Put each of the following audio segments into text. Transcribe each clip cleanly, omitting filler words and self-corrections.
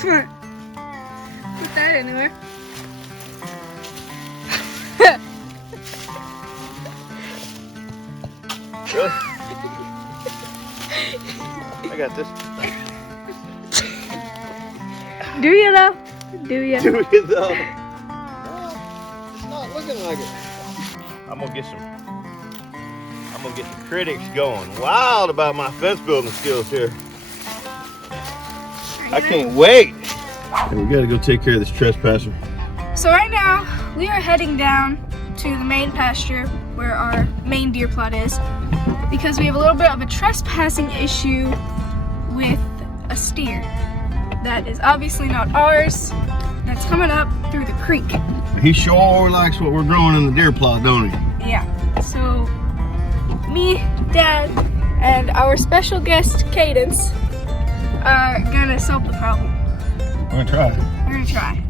Put that anywhere. Really? I got this. Do you though? Do you? Do you though? No, it's not looking like it. I'm gonna get the critics going wild about my fence building skills here. I can't wait. And we gotta go take care of this trespasser. So right now, we are heading down to the main pasture where our main deer plot is because we have a little bit of a trespassing issue with a steer that is obviously not ours, that's coming up through the creek. He sure likes what we're growing in the deer plot, don't he? Yeah, so me, Dad, and our special guest, Cadence, are gonna solve the problem. We're gonna try. We're gonna try.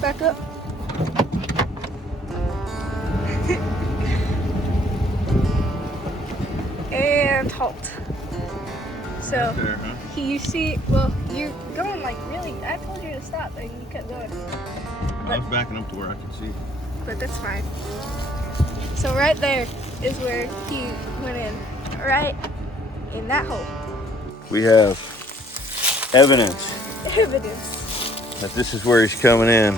Back up. And halt. So, There, huh? you see, well, you're going like really, I told you to stop and you kept going. I was backing up to where I could see. But that's fine. So right there is where he went in, right in that hole. We have evidence Evidence. that this is where he's coming in.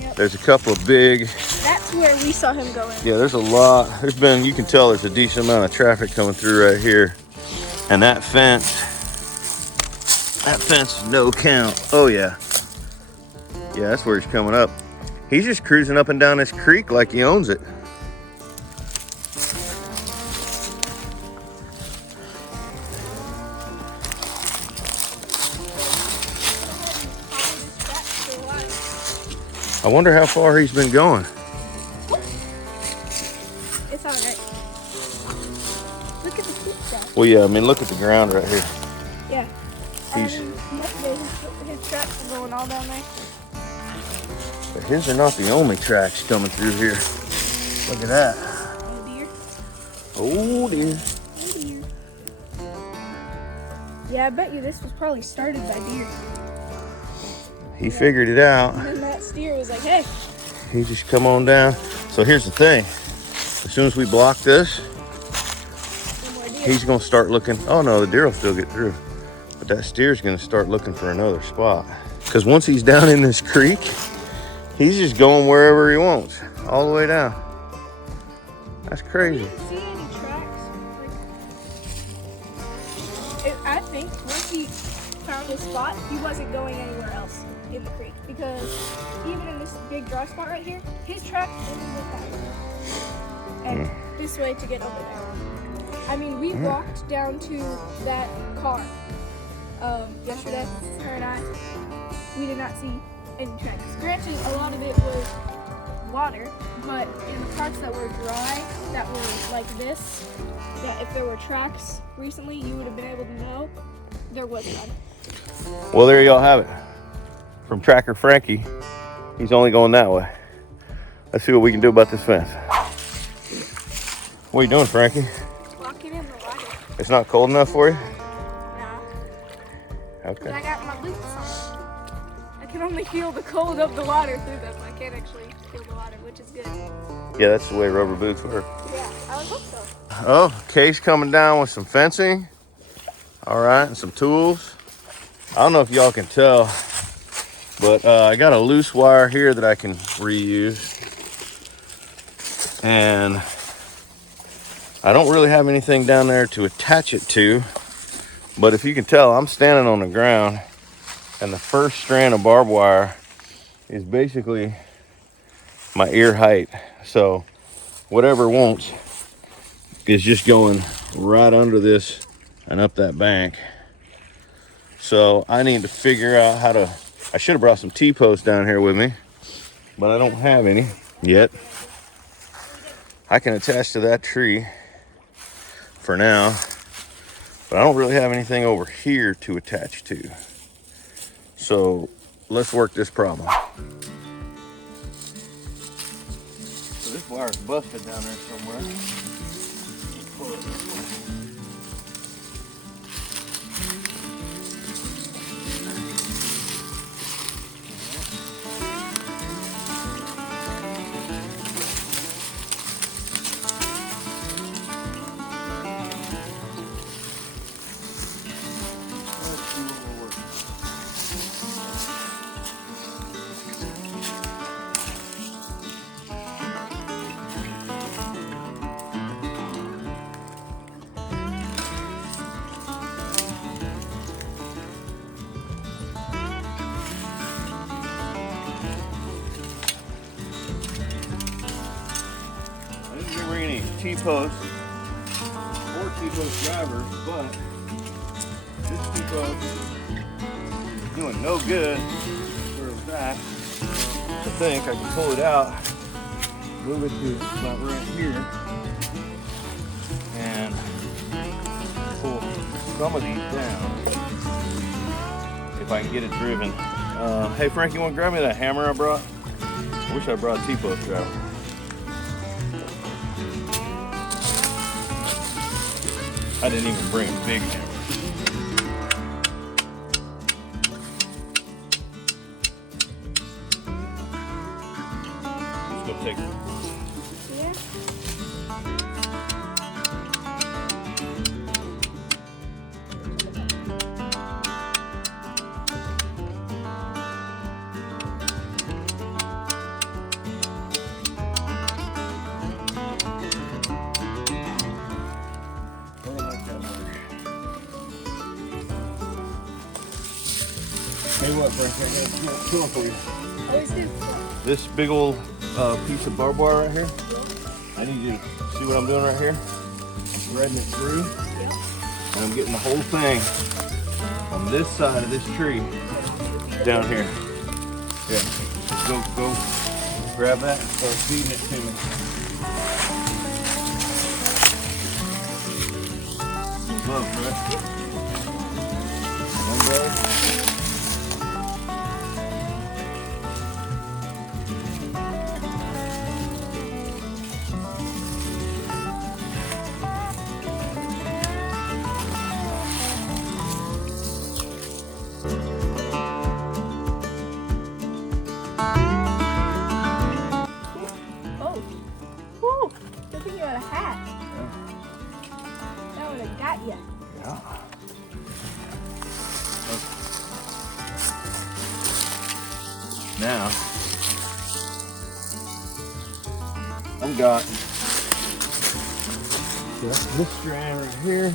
Yep. There's a couple of big, That's where we saw him go in. yeah, there's a lot. There's been, you can tell there's a decent amount of traffic coming through right here. And that fence, no count. Oh yeah. Yeah, that's where he's coming up. He's just cruising up and down this creek like he owns it. I wonder how far he's been going. It's alright. Look at the feet track. Well, yeah, I mean, look at the ground right here. Yeah. He's- And yesterday his tracks were going all down there. But his are not the only tracks coming through here. Look at that. Oh dear. Oh dear. Oh dear. Yeah, I bet you this was probably started by deer. He figured it out. And then that steer was like, hey. He just come on down. So here's the thing. As soon as we block this, No more deer. he's gonna start looking. Oh no, the deer will still get through. But that steer's gonna start looking for another spot. Because once he's down in this creek, he's just going wherever he wants, all the way down. That's I crazy. didn't see any tracks. I think once he found his spot, he wasn't going anywhere else in the creek. Because even in this big dry spot right here, his track only went that way. And this way to get over there. I mean, we walked down to that car yesterday, her and I. We did not see any tracks. Granted, a lot of it was water, but in the parts that were dry, that were like this, that if there were tracks recently, you would have been able to know there was none. Well, there y'all have it. From Tracker Frankie, he's only going that way. Let's see what we can do about this fence. What are you doing, Frankie? Walking in the water. It's not cold enough for you? Nah, but Okay. I got my boots on. I can only feel the cold of the water through them. I can't actually feel the water, which is good. Yeah, that's the way rubber boots work. Yeah, I would hope so. Oh, Kay's coming down with some fencing. All right, and some tools. I don't know if y'all can tell, but I got a loose wire here that I can reuse. And I don't really have anything down there to attach it to, but if you can tell, I'm standing on the ground and the first strand of barbed wire is basically my ear height. So whatever won't is just going right under this and up that bank. So I need to figure out how to, I should have brought some T-posts down here with me, but I don't have any yet. I can attach to that tree for now, but I don't really have anything over here to attach to. So let's work this problem. So this wire's busted down there somewhere. Pull it this way. I didn't bring any T-posts or T-post drivers, but this T-post is doing no good for that. I think I can pull it out, move it to about right here, and pull some of these down if I can get it driven. Hey Frankie, you want to grab me that hammer I brought? I wish I brought a T-post driver. I didn't even bring a big hammer. Let's go take it. Yeah. Tell you what, Frank, I got a tool for you. Always do. This big old piece of barbed wire right here, I need you to see what I'm doing right here. I'm threading it through, and I'm getting the whole thing on this side of this tree down here. Yeah, just go grab that and start feeding it to me. Love, right? One bud. Oh. Whew. Good thing you had a hat. That would have got you. Yeah. Now, I've got this strand right here.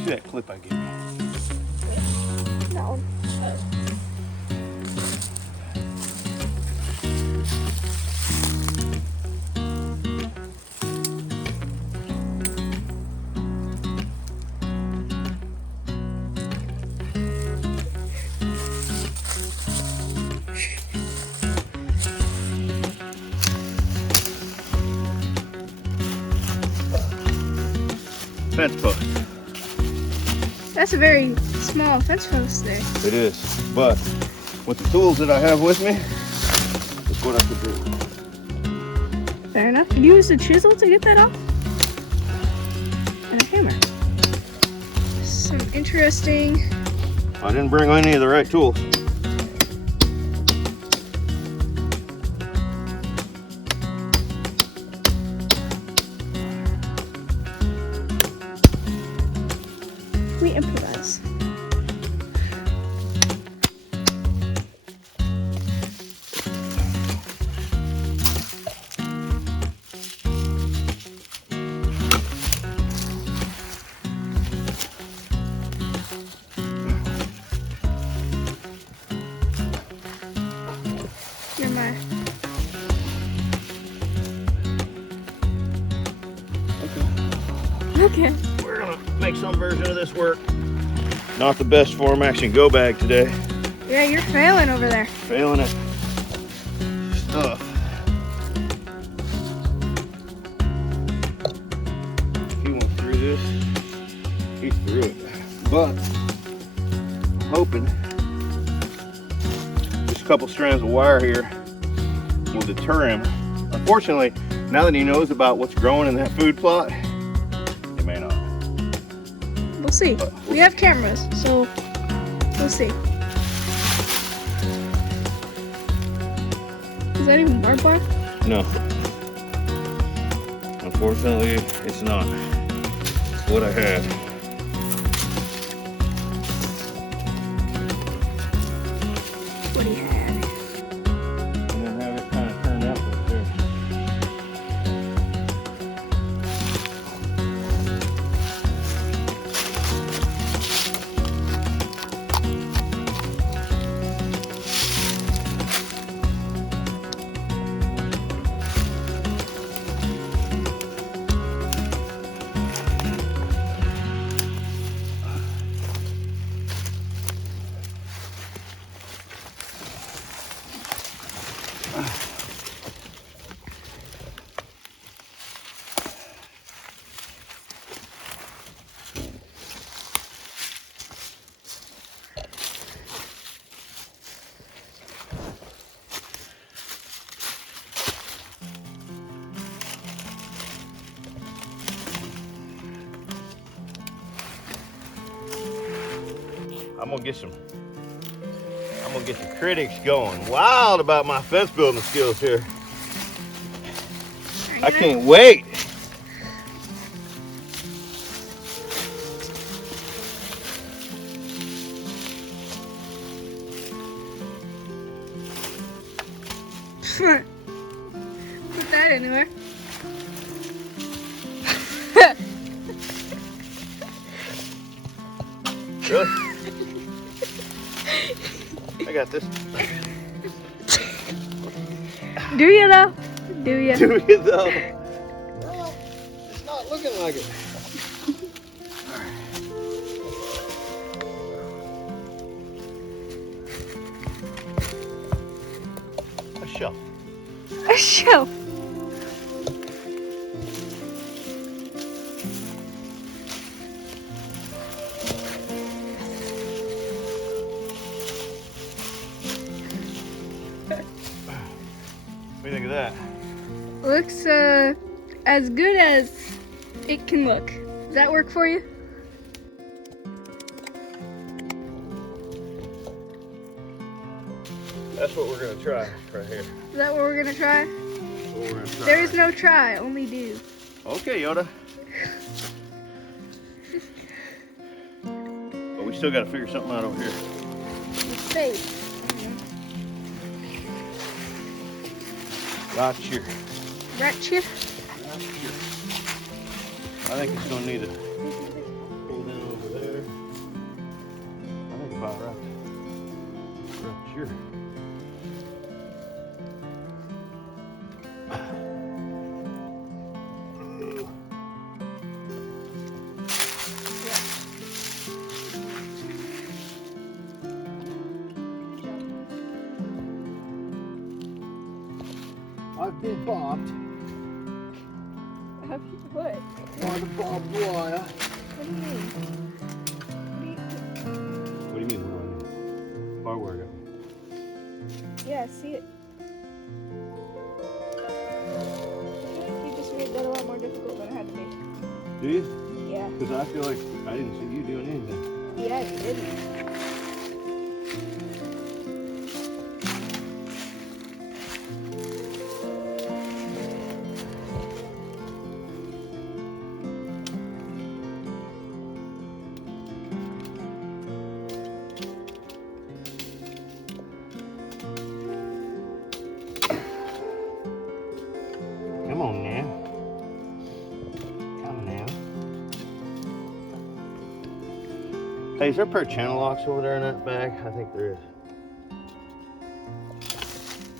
See that clip I gave you? That one. Fence post. That's a very small fence post there. It is, but with the tools that I have with me, that's what I could do. Fair enough. Did you use a chisel to get that off? And a hammer. Some interesting. I didn't bring any of the right tools. Okay. We're gonna make some version of this work. Not the best form action go bag today. Yeah, you're failing over there. Failing it. Stuff. He went through this. He's through it. But I'm hoping just a couple strands of wire here will deter him. Unfortunately, now that he knows about what's growing in that food plot, it may not. We'll see. We have cameras, so we'll see. Is that even barbed wire? No. Unfortunately, it's not. It's what I had. What do you have? And then have it kind of turned out right there. I'm gonna get the critics going wild about my fence building skills here. I can't wait. Put that anywhere. Really? I got this. Do you though? Do you? Do you though? Well, it's not looking like it. A shelf. A shelf. What do you think of that? Looks as good as it can look. Does that work for you? That's what we're gonna try right here. Is that what we're gonna try? That's what we're gonna try. There is no try, only do. Okay, Yoda. But we still gotta figure something out over here. Space. Right here. Right here. Right here. I think it's gonna need to pull down over there. I think about right here. I've been bobbed Have you what? by the barbed wire. What do you mean? What do you mean? What do I mean? Barbed wire got me. Yeah, I see it. I feel like you just made that a lot more difficult than it had to be. Do you? Yeah. Because I feel like I didn't see you doing anything. Yeah, you didn't. Come on now. Come now. Hey, is there a pair of channel locks over there in that bag? I think there is.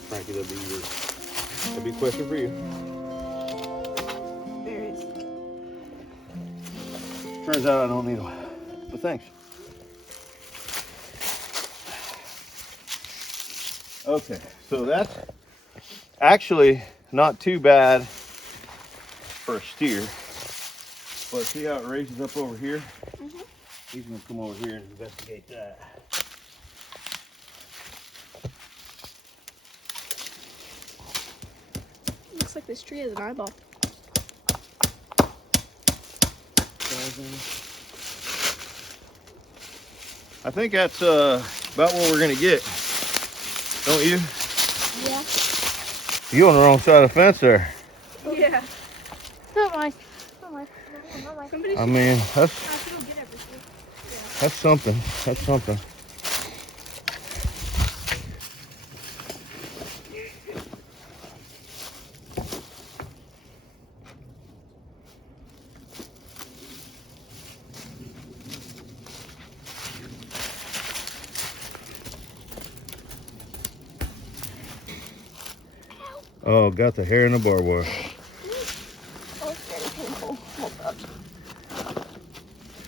Frankie, that'd be a question for you. There is. Turns out I don't need them. But thanks. Okay, so that's actually not too bad for a steer. But see how it raises up over here? Mm-hmm. He's gonna come over here and investigate that. Looks like this tree has an eyeball. I think that's about what we're gonna get. Don't you? Yeah. You on the wrong side of the fence there. Yeah. Don't mind. Somebody I mean, that's should go get everything. that's something. That's something. Oh, got the hair in the barbed wire. Oh, it's very painful. Hold up.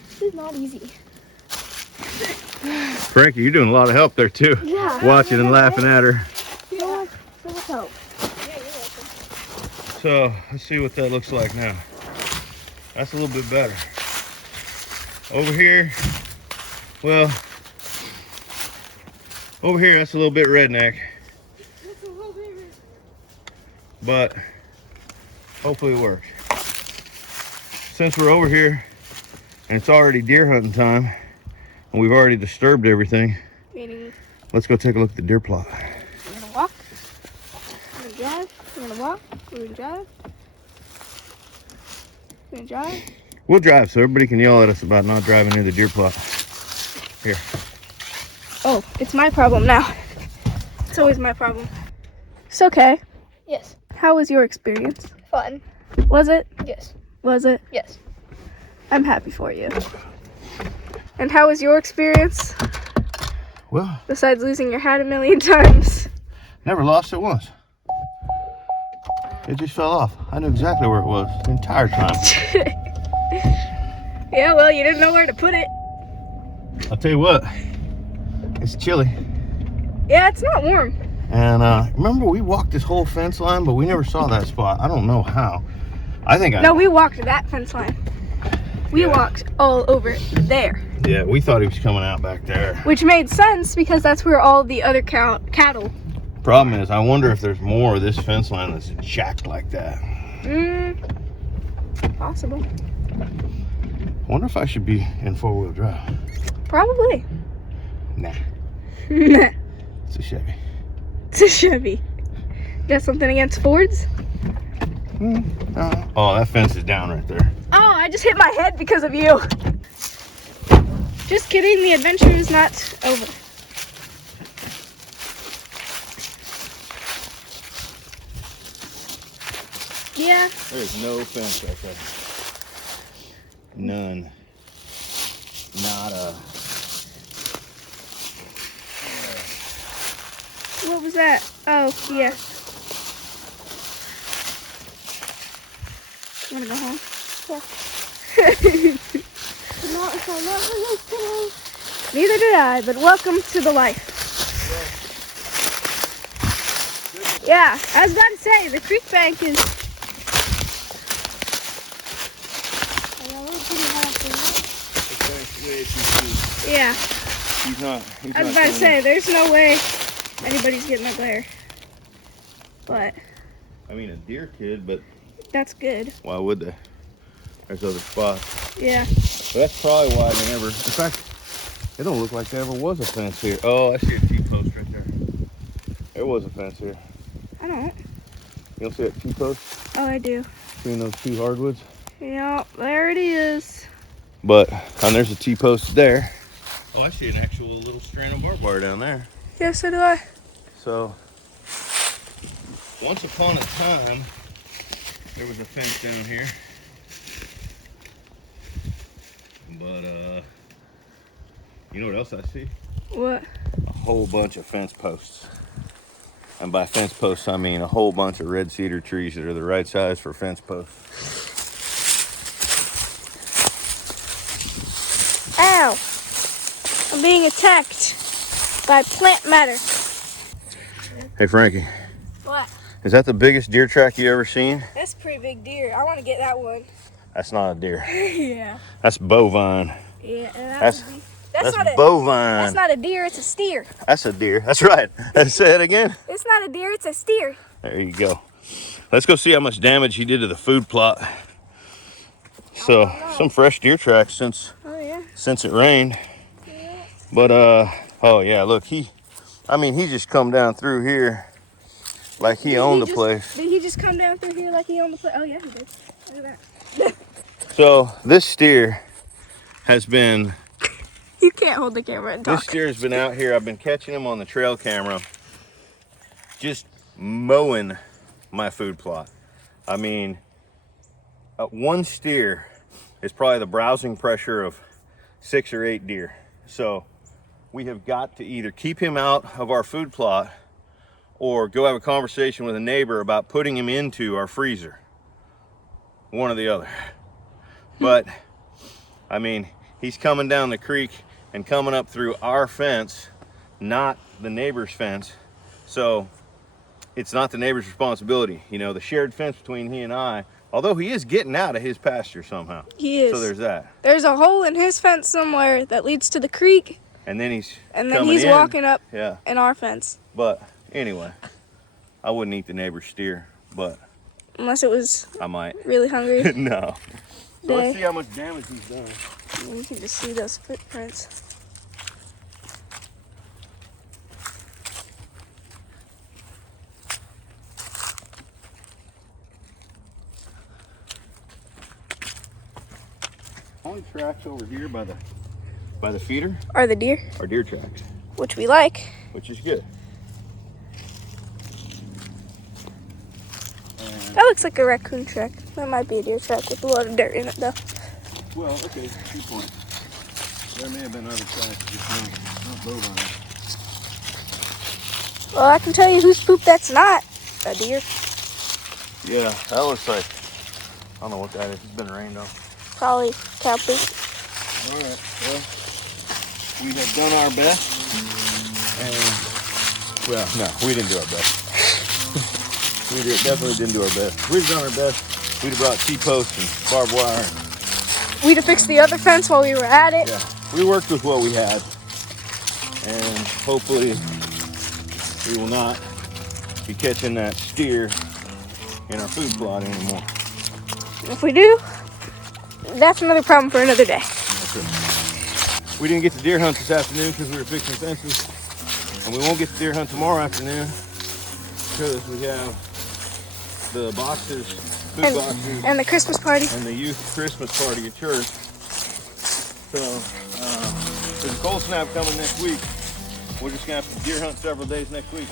This is not easy. Frankie, you're doing a lot of help there too. Yeah. Watching and laughing at her. Yeah. So much help. Yeah, you're welcome. So let's see what that looks like now. That's a little bit better. Over here, well, over here that's a little bit redneck, That's a little bit. but hopefully it works. Since we're over here and it's already deer hunting time and we've already disturbed everything, Meaning, let's go take a look at the deer plot. we're gonna walk. We're gonna drive. We're gonna walk. We're gonna drive. We're gonna drive. We'll drive so everybody can yell at us about not driving near the deer plot. Here. Oh, it's my problem now. It's always my problem. It's okay. Yes. How was your experience? Fun. Was it? Yes. Was it? Yes. I'm happy for you. And how was your experience? Well, Besides losing your hat a million times. never lost it once. It just fell off. I knew exactly where it was the entire time. Yeah, well, you didn't know where to put it. I'll tell you what, it's chilly. Yeah, it's not warm. And remember we walked this whole fence line, but we never saw that spot. I don't know how. I think No, we walked that fence line. We Yeah. walked all over there. Yeah, we thought he was coming out back there. Which made sense because that's where all the other cattle. Problem is, I wonder if there's more of this fence line that's jacked like that. Possible. I wonder if I should be in four-wheel drive. Probably. Nah, Nah, it's a Chevy. it's a Chevy. Got something against Fords? No. Oh, that fence is down right there. Oh, I just hit my head because of you. Just kidding, the adventure is not over. Yeah. There's no fence right there. None. Nada. What was that? Oh, yeah. You wanna go home? Neither did I, but welcome to the life. Yeah, I was about to say, the creek bank is... Yeah, He's not. I was about to say, there's no way anybody's getting up there. But I mean, a deer could, but that's good. why would they? There's other spots. Yeah. But that's probably why they never. In fact, it don't look like there ever was a fence here. Oh, I see a T-post right there. There was a fence here. I don't. You don't see that T-post Oh, I do. between those two hardwoods? Yeah, there it is. But, and there's a T-post there. Oh, I see an actual little strand of barbed wire down there. Yeah, so do I. So, once upon a time, there was a fence down here. But, you know what else I see? What? A whole bunch of fence posts. And by fence posts, I mean a whole bunch of red cedar trees that are the right size for fence posts. now. I'm being attacked by plant matter. Hey, Frankie. What? Is that the biggest deer track you ever seen? That's a pretty big deer. I want to get that one. That's not a deer. Yeah. That's bovine. Yeah, and That's that's bovine. That's not a deer, it's a steer. That's a deer. That's right. Say it again. It's not a deer, it's a steer. There you go. Let's go see how much damage he did to the food plot. So some fresh deer tracks since it rained. Yeah. But oh yeah, look, he just come down through here like he owned the place. Did he just come down through here like he owned the place? Oh yeah, he did. Look at that. So this steer has been You can't hold the camera and talk. This steer has been out here. I've been catching him on the trail camera, just mowing my food plot. I mean, one steer is probably the browsing pressure of 6 or 8 deer. So we have got to either keep him out of our food plot or go have a conversation with a neighbor about putting him into our freezer. One or the other. But, I mean, he's coming down the creek and coming up through our fence, not the neighbor's fence. So it's not the neighbor's responsibility. You know, the shared fence between he and I, although he is getting out of his pasture somehow. He is. So there's that. There's a hole in his fence somewhere that leads to the creek. And then he's walking up in our fence. But anyway, I wouldn't eat the neighbor's steer, but unless it was I might. Really hungry. No. So let's see how much damage he's done. You can just see those footprints. Only tracks over here by the feeder Are the deer? are deer tracks, Which we like. which is good. That looks like a raccoon track. That might be a deer track with a lot of dirt in it though. Well, okay, 2 points. There may have been other tracks, just not bovine. Well, I can tell you whose poop that's not. A deer. Yeah, that looks like, I don't know what that is. It's been rained on. Probably cow poop. All right, well, we have done our best. And, well, no, we didn't do our best. Definitely didn't do our best. If we'd done our best, we'd have brought T-posts and barbed wire. We'd have fixed the other fence while we were at it. Yeah, we worked with what we had. And hopefully we will not be catching that steer in our food plot anymore. If we do, that's another problem for another day. That's it. We didn't get to deer hunt this afternoon because we were fixing fences. And we won't get to deer hunt tomorrow afternoon because we have the boxes, food boxes, and the Christmas party. and the youth Christmas party at church. So there's a cold snap coming next week. We're just gonna have to deer hunt several days next week.